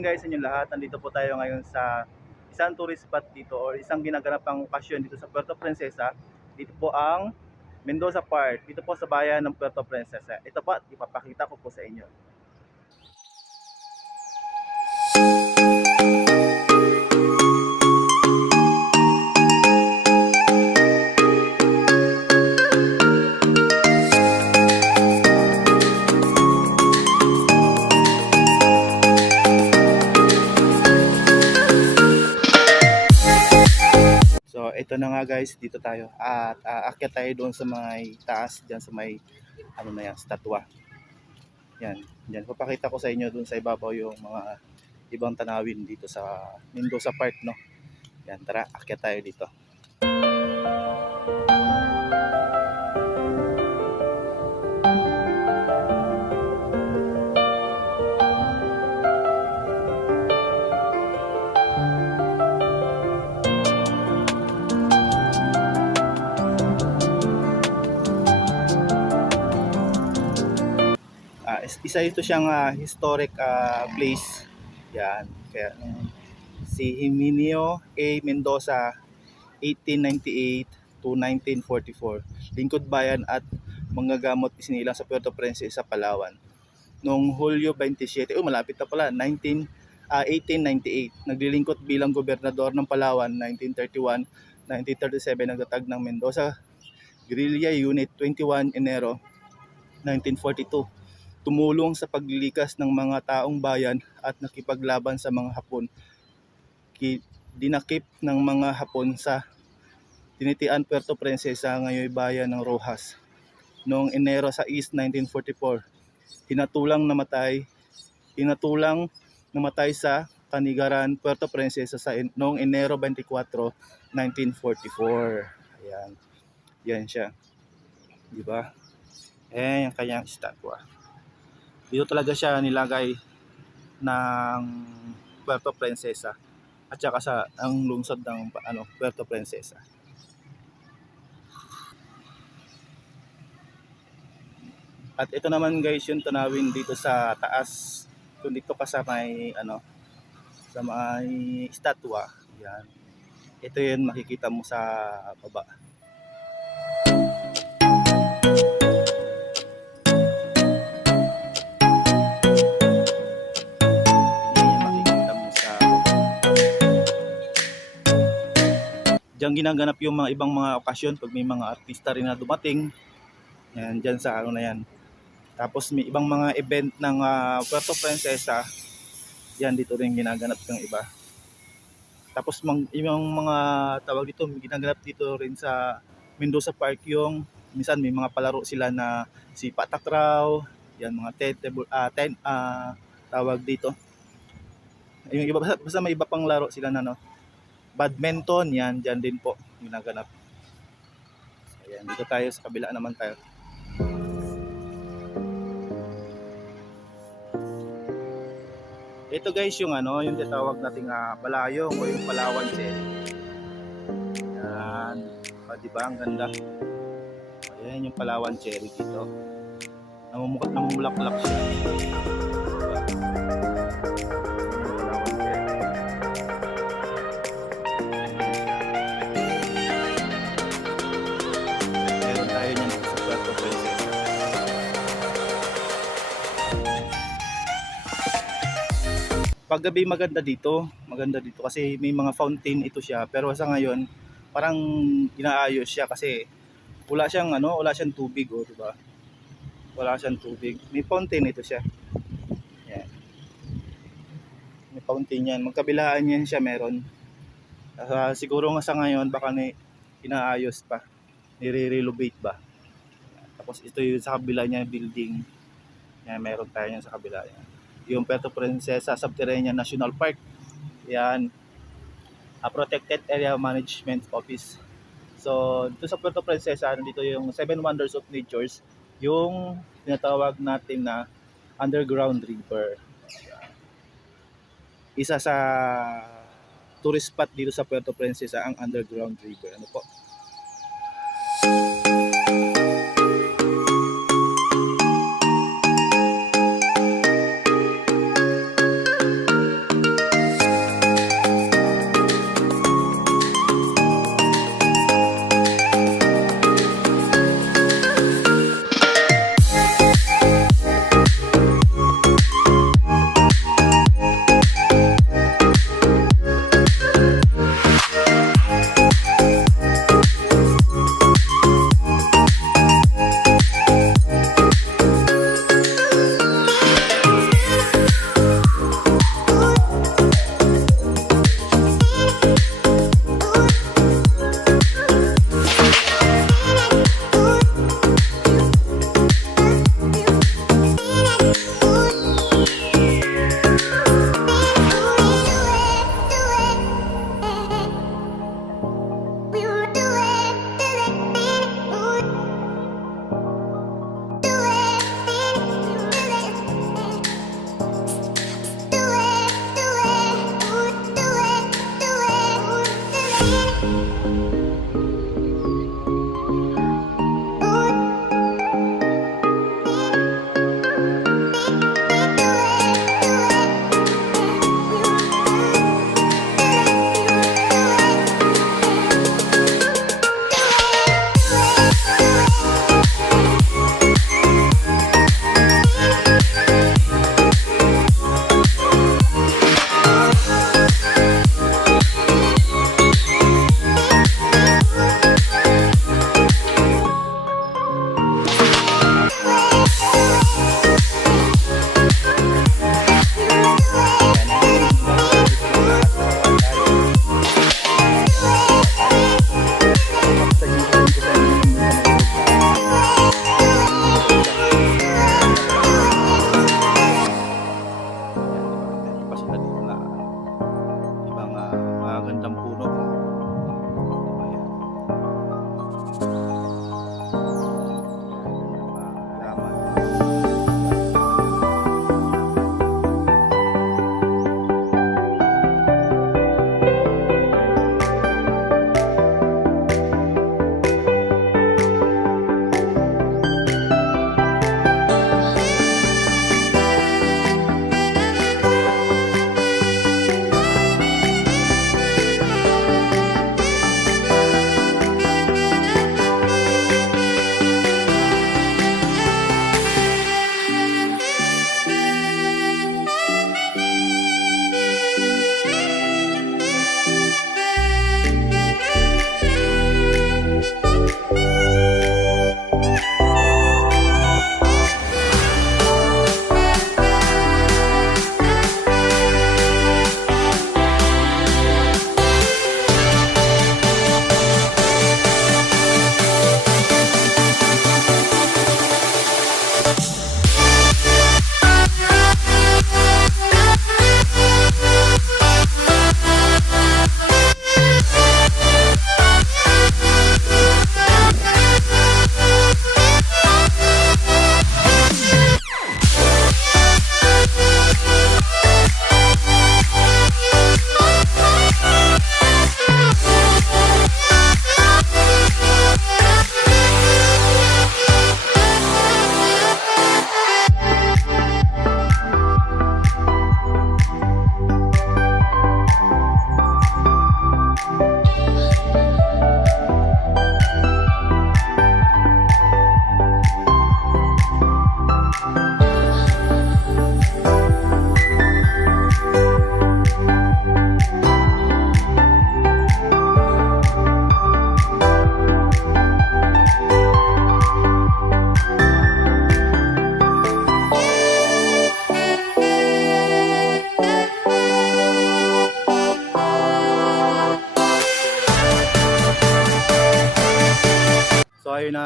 morning guys sa inyo lahat. Nandito po tayo ngayon sa isang tourist spot dito or isang ginaganapang okasyon dito sa Puerto Princesa. Dito po ang Mendoza Park. Dito po sa bayan ng Puerto Princesa. Ito po, ipapakita ko po sa inyo. Nga guys, dito tayo. At aakyat tayo doon sa may taas, dyan sa may, ano na yan, statwa. Yan, yan. Papakita ko sa inyo doon sa ibabaw yung mga ibang tanawin dito sa Mendoza Park, no? Yan, tara, akyat tayo dito. Isa ito siyang ah, historic ah, place. Yan. Kaya mm, si Himinio A. Mendoza 1898 to 1944. Lingkod bayan at manggagamot isinilang sa Puerto Princesa, Palawan. Noong Hulyo 27, oh malapit na pala, 19 ah, 1898. Naglilingkod bilang gobernador ng Palawan 1931 1937 nagtatag ng Mendoza Guerrilla Unit 21 Enero 1942 tumulong sa paglilikas ng mga taong bayan at nakipaglaban sa mga Hapon. Ki- dinakip ng mga Hapon sa tinitian Puerto Princesa ngayon bayan ng Rojas. Noong Enero sa East 1944, hinatulang namatay, hinatulang namatay sa Kanigaran, Puerto Princesa sa noong Enero 24, 1944. Ayan. Yan siya. Di ba? Eh, yung kanyang estatwa dito talaga siya nilagay ng Puerto Princesa at saka sa ang lungsod ng ano Puerto Princesa. At ito naman guys yung tanawin dito sa taas kung dito ka sa may ano sa may estatwa. Yan. Ito yun makikita mo sa baba Diyan ginaganap yung mga ibang mga okasyon pag may mga artista rin na dumating. Yan, diyan sa ano na yan. Tapos may ibang mga event ng ah, Puerto Princesa. Yan, dito rin ginaganap yung iba. Tapos mang, yung mga tawag dito, ginaganap dito rin sa Mendoza Park yung minsan may mga palaro sila na si Patakraw, yan mga ah ten, ah, tawag dito. Yung iba basta, basta may iba pang laro sila na no. Badminton yan diyan din po ginaganap. So, yan dito tayo sa kabila naman tayo. Ito guys yung ano, yung tinatawag nating uh, balayong o yung Palawan cherry. Yan. O, di ba? Ang ganda. Ayan yung Palawan cherry dito. Namumulaklak siya. Paggabi maganda dito, maganda dito kasi may mga fountain ito siya pero sa ngayon parang inaayos siya kasi wala siyang ano, wala siyang tubig oh, di ba? Wala siyang tubig. May fountain ito siya. Yan. May fountain yan. Magkabilaan yan siya meron. Ah, siguro nga sa ngayon baka ni inaayos pa. Nire-renovate ba? Tapos ito yung sa kabila niya building. Yan, meron tayo yan sa kabila yan. Yung Puerto Princesa Subterranean National Park. Yan. A Protected Area Management Office. So, dito sa Puerto Princesa, dito yung Seven Wonders of Natures, yung tinatawag natin na underground river. Isa sa tourist spot dito sa Puerto Princesa ang underground river. Ano po?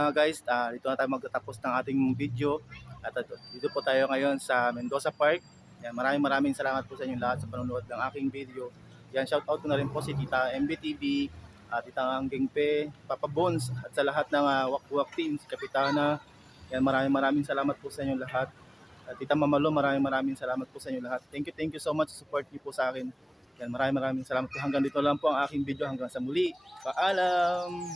Na guys, ah, dito na tayo magtatapos ng ating video. At ito, dito po tayo ngayon sa Mendoza Park. Yan, maraming maraming salamat po sa inyo lahat sa panonood ng aking video. Yan, shout out ko na rin po si Tita MBTV, uh, Tita Angging Pe, Papa Bones, at sa lahat ng uh, Wakwak Team, si Kapitana. Yan, maraming maraming salamat po sa inyo lahat. At Tita Mamalo, maraming maraming salamat po sa inyo lahat. Thank you, thank you so much sa support niyo po sa akin. Yan, maraming maraming salamat po. Hanggang dito lang po ang aking video. Hanggang sa muli. Paalam!